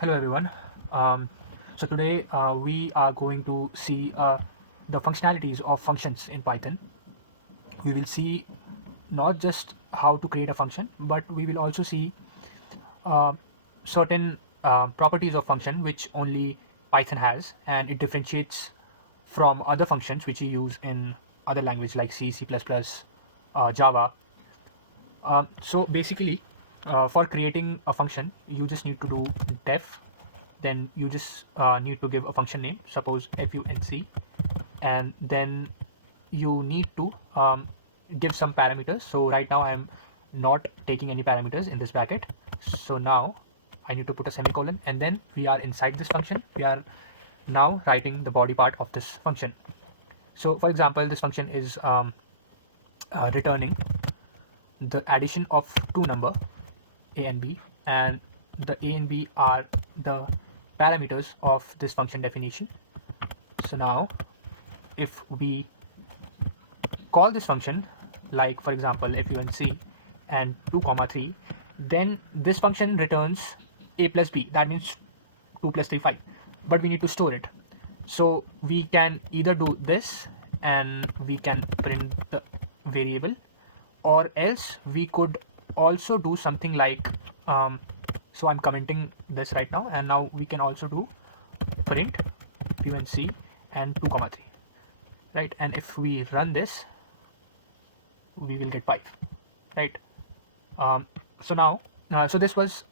Hello everyone. So today we are going to see the functionalities of functions in Python. We will see not just how to create a function, but we will also see uh, certain properties of function which only Python has, and it differentiates from other functions which you use in other language like C, C++, Java. So basically, for creating a function, you just need to do def, then you just need to give a function name, suppose func, and then you need to give some parameters. So right now I'm not taking any parameters in this bracket. So now I need to put a semicolon, and then we are inside this function. We are now writing the body part of this function. So for example, this function is returning the addition of two number a and b, and the a and b are the parameters of this function definition. So now if we call this function, like for example func and 2 comma 3, then this function returns a plus b, that means 2 plus 3 5, but we need to store it. So we can either do this and we can print the variable, or else we could also do something like so I'm commenting this right now, and now we can also do print func and 2 comma 3, right? And if we run this, we will get 5, right? So now so this was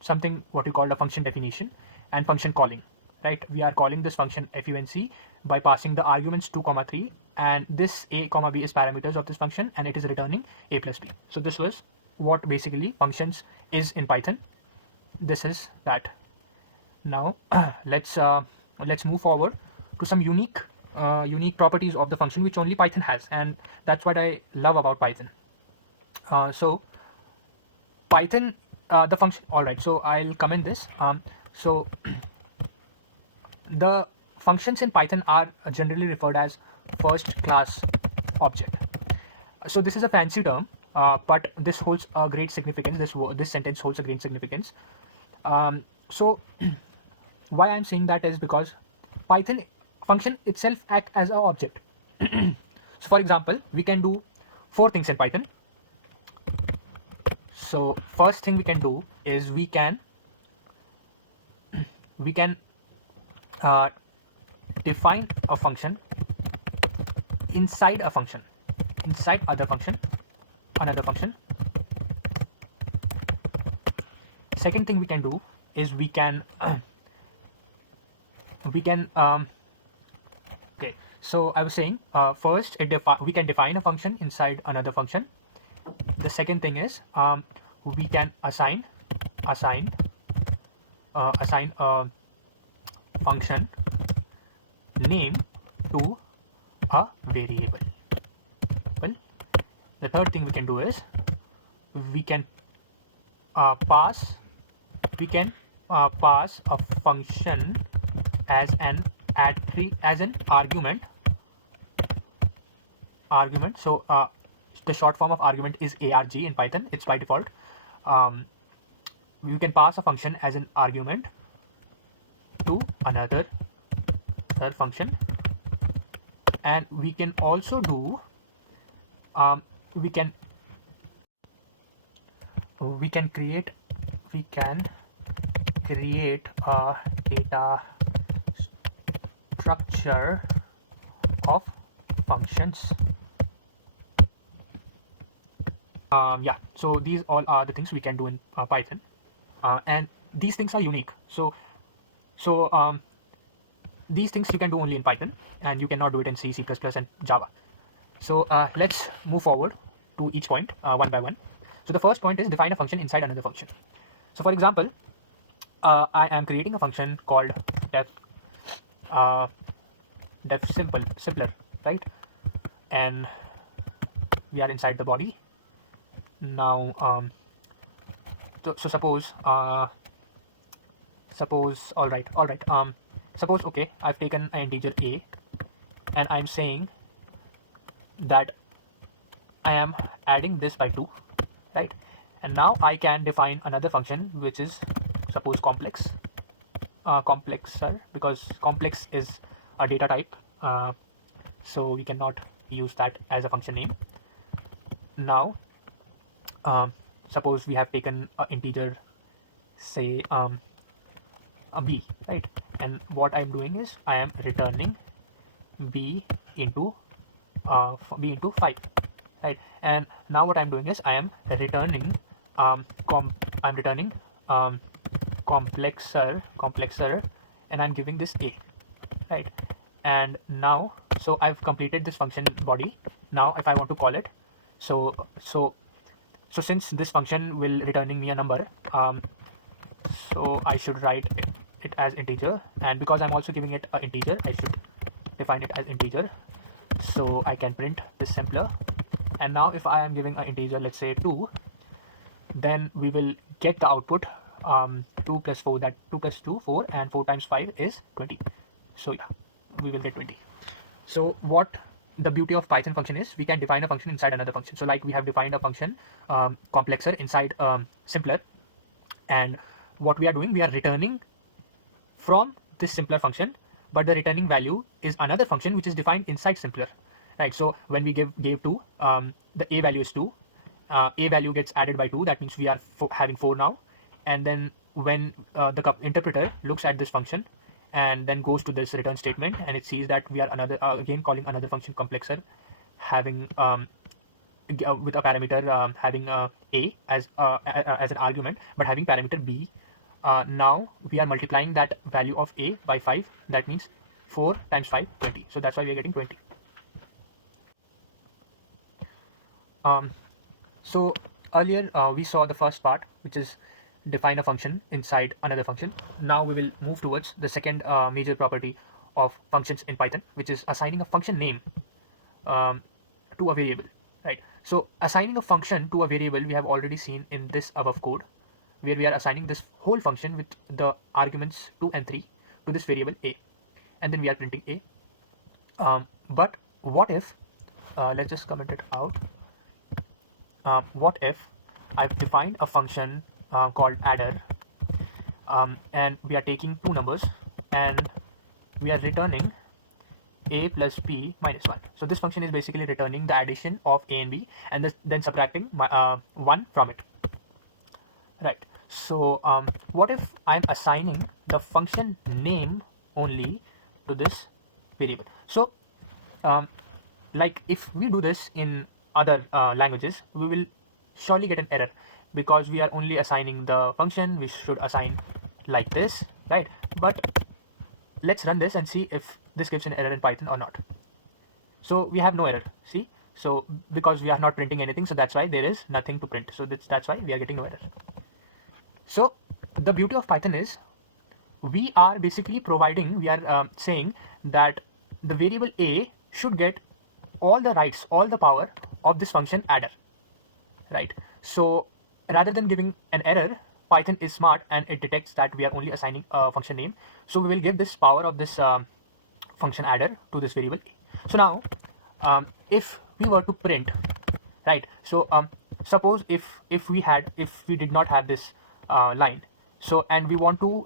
something what we called a function definition and function calling, right? We are calling this function func by passing the arguments 2 comma 3, and this a comma b is parameters of this function, and it is returning a plus b. So this was what basically functions is in Python. This is that. Now let's move forward to some unique properties of the function which only Python has, and that's what I love about Python. So Python, the function, all right, so I'll comment this. So the functions in Python are generally referred as first class object. So this is a fancy term, but this holds a great significance. This sentence holds a great significance. So why I'm saying that is because Python function itself act as an object. So for example, we can do 4 things in Python. So first thing we can do is we can define a function inside a function, inside another function. Second thing we can do is we can okay, so I was saying first we can define a function inside another function. The second thing is we can assign a function name to a variable. Well, the third thing we can do is we can pass a function as an argument. So the short form of argument is arg in Python. It's by default. We can pass a function as an argument to another function, and we can also do we can create a data structure of functions. Yeah, so these all are the things we can do in Python, and these things are unique. So these things you can do only in Python, and you cannot do it in C, C++, and Java. So let's move forward to each point one by one. So the first point is define a function inside another function. So for example, I am creating a function called def simpler, right? And we are inside the body. Now so suppose all right, suppose okay, I've taken an integer a, and I'm saying that I am adding this by 2, right? And now I can define another function which is suppose complex, complexer, because complex is a data type, so we cannot use that as a function name. Now suppose we have taken an integer, say a b, right? And what I'm doing is I am returning b into 5, right? And now what I'm doing is I am returning I'm returning complexer, and I'm giving this a, right? And now, so I've completed this function body. Now if I want to call it, so since this function will returning me a number, so I should write it as integer, and because I'm also giving it an integer, I should define it as integer, so I can print this simpler. And now if I am giving an integer, let's say 2, then we will get the output 2 plus 4, that 2 plus 2 4, and 4 times 5 is 20. So yeah, we will get 20. So what the beauty of Python function is, we can define a function inside another function. So like we have defined a function complexer inside simpler, and what we are doing, we are returning from this simpler function, but the returning value is another function which is defined inside simpler, right? So when we gave 2, the a value is 2, a value gets added by 2, that means we are having 4 now. And then when the interpreter looks at this function and then goes to this return statement, and it sees that we are again calling another function complexer, having with a parameter having a as an argument, but having parameter b. Now we are multiplying that value of a by 5, that means 4 times 5 20, so that's why we are getting 20. So earlier we saw the first part, which is define a function inside another function. Now we will move towards the second major property of functions in Python, which is assigning a function name to a variable, right? So assigning a function to a variable, we have already seen in this above code, where we are assigning this whole function with the arguments 2 and 3 to this variable a, and then we are printing a. But what if, let's just comment it out. What if I've defined a function called adder, and we are taking two numbers and we are returning a plus b minus 1. So this function is basically returning the addition of a and b, and then subtracting 1 from it, right? So what if I'm assigning the function name only to this variable? So like if we do this in other languages, we will surely get an error, because we are only assigning the function. We should assign like this, right? But let's run this and see if this gives an error in Python or not. So we have no error, see? So because we are not printing anything, so that's why there is nothing to print. So that's why we are getting no error. So the beauty of Python is we are basically providing, we are saying that the variable a should get all the rights, all the power of this function adder, right? So rather than giving an error, Python is smart and it detects that we are only assigning a function name. So we will give this power of this function adder to this variable a. So now if we were to print, right? So suppose if we did not have this line, so and we want to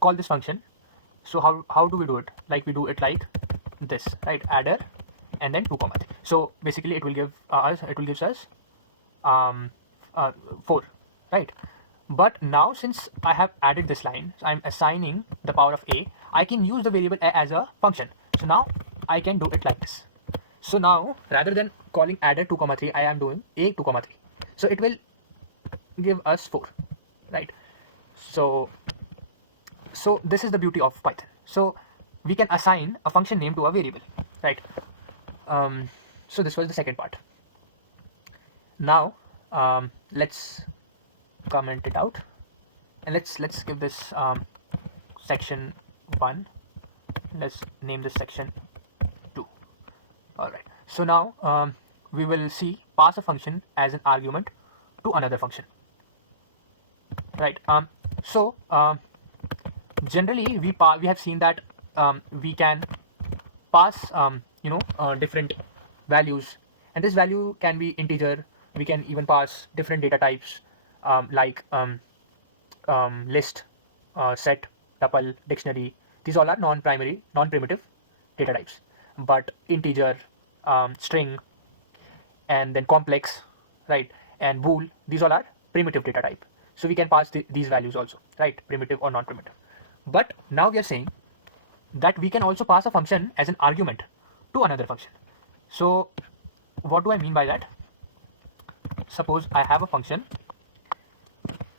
call this function, so how do we do it? Like we do it like this, right? Adder and then 2 comma 3. So basically it will give us 4, right? But now since I have added this line, so I'm assigning the power of a, I can use the variable a as a function. So now I can do it like this. So now rather than calling adder 2 comma 3, I am doing a 2 comma 3. So it will give us 4, right? So this is the beauty of Python. So we can assign a function name to a variable, right? So this was the second part. Now let's comment it out, and let's give this section 1, let's name this section 2. All right, so now we will see pass a function as an argument to another function, right? So generally we have seen that we can pass different values, and this value can be integer. We can even pass different data types like list, set, tuple, dictionary, these all are non-primary, non-primitive data types. But integer, string, and then complex, right, and bool, these all are primitive data type. So we can pass these values also, right, primitive or non-primitive. But now we are saying that we can also pass a function as an argument to another function. So what do I mean by that? Suppose I have a function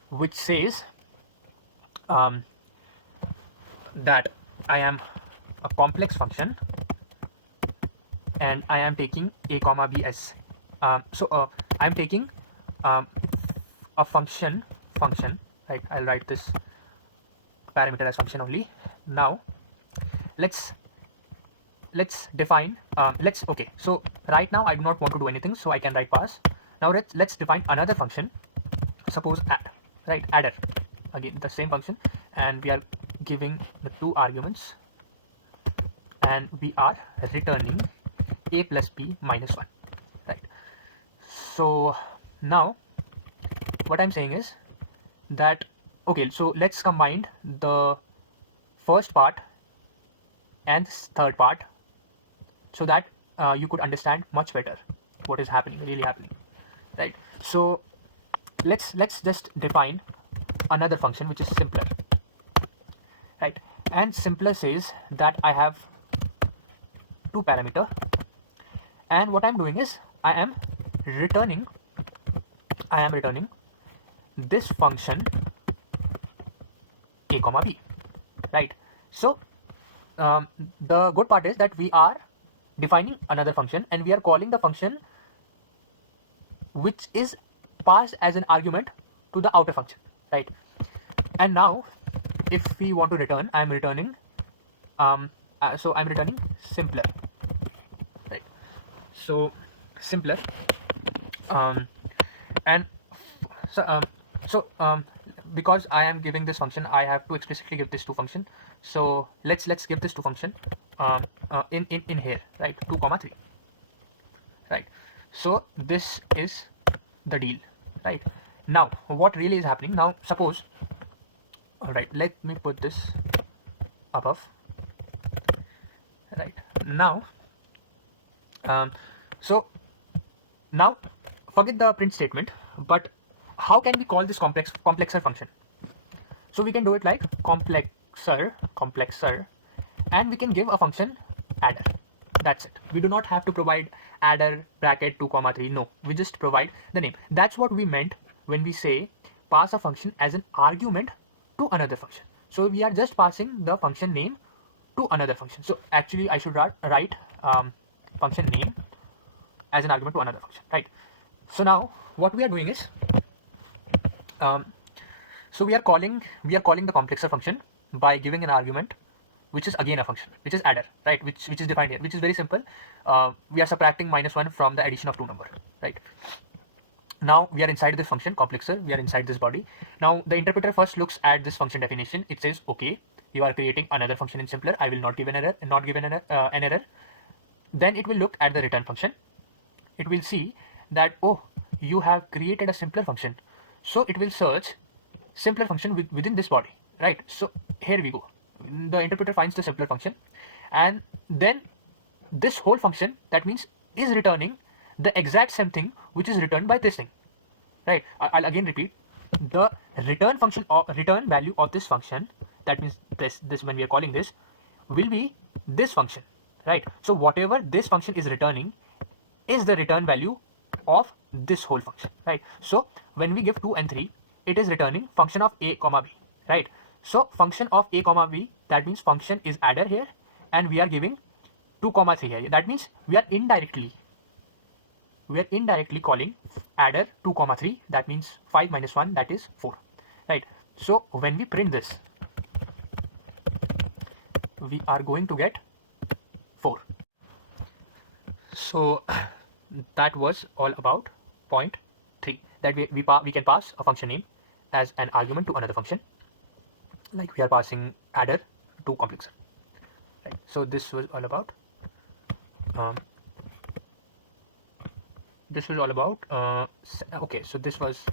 which says that I am a complex function and I am taking a comma b as I am taking a function, right, I'll write this parameter as function only. Now let's define okay, so right now I do not want to do anything, so I can write pass. Now let's define another function, suppose add, right, adder, again the same function, and we are giving the two arguments and we are returning a plus b minus 1, right. So now what I'm saying is that, okay, so let's combine the first part and third part so that you could understand much better what is happening, really happening, right. So let's just define another function which is simpler, right, and simpler says that I have two parameter, and what I'm doing is I am returning this function a comma b, right. So the good part is that we are defining another function and we are calling the function which is passed as an argument to the outer function, right. And now if we want to return, I'm returning so I'm returning simpler, right. So simpler, and because I am giving this function, I have to explicitly give this to function. So let's give this to function in here, right, 2 comma 3, right. So this is the deal, right. Now what really is happening now, suppose, all right, let me put this above, right. Now so now forget the print statement, but how can we call this complexer function? So we can do it like complexer, and we can give a function adder. That's it. We do not have to provide adder bracket 2 comma 3. No, we just provide the name. That's what we meant when we say pass a function as an argument to another function. So we are just passing the function name to another function. So actually I should write function name as an argument to another function, right. So now what we are doing is so we are calling the complexer function by giving an argument which is again a function, which is adder, right, which is defined here, which is very simple. We are subtracting -1 from the addition of two number, right. Now we are inside this function complexer, we are inside this body. Now the interpreter first looks at this function definition. It says, okay, you are creating another function in simpler, I will not give an error, an error. Then it will look at the return function. It will see that, oh, you have created a simpler function, so it will search simpler function within this body, right. So here we go, the interpreter finds the simpler function, and then this whole function, that means, is returning the exact same thing which is returned by this thing, right. I'll again repeat, the return function or return value of this function, that means this when we are calling this, will be this function, right. So whatever this function is returning is the return value of this whole function, right. So when we give 2 and 3, it is returning function of a comma b, right. So function of a comma b, that means function is adder here, and we are giving 2 comma 3 here. That means we are indirectly calling adder 2 comma 3, that means 5 minus 1, that is 4, right. So when we print this, we are going to get 4. So that was all about point 3, that we can pass a function name as an argument to another function, like we are passing adder to complexer, right. So this was all about okay, so this was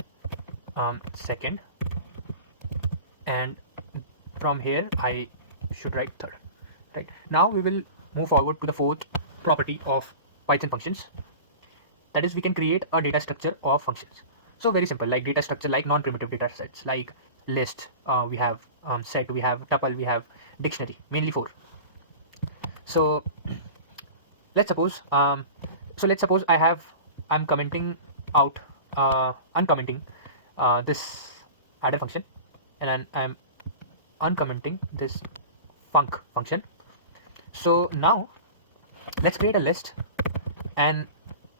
second, and from here I should write third. Right, now we will move forward to the fourth property of Python functions. That is, we can create a data structure of functions. So very simple, like data structure, like non-primitive data sets, like list, we have set, we have tuple, we have dictionary, mainly four. So let's suppose I'm commenting out uncommenting this adder function, and then I'm uncommenting this func function. So now let's create a list, and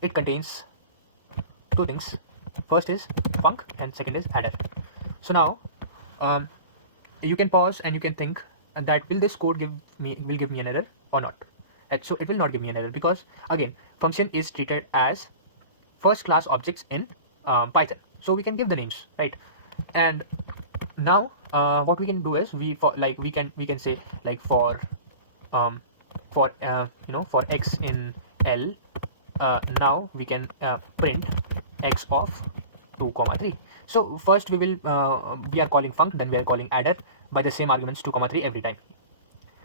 it contains two things. First is func and second is adder. So now you can pause and you can think that will this code give me an error or not. And so it will not give me an error, because again, function is treated as first class objects in Python, so we can give the names, right? And now what we can do is we can say, like, for for x in L, now we can print x of 2 comma 3. So first we are calling func, then we are calling adder by the same arguments 2 comma 3 every time.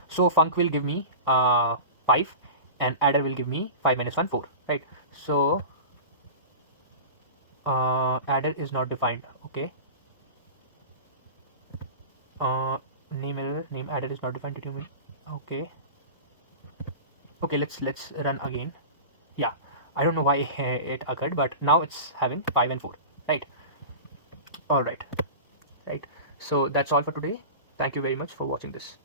So func will give me 5, and adder will give me 5 minus 1 4, right? So adder is not defined. Okay, name error, name adder is not defined. Did you mean? Okay, let's run again. Yeah, I don't know why it occurred, but now it's having 5 and 4, right? All right, right. So that's all for today. Thank you very much for watching this.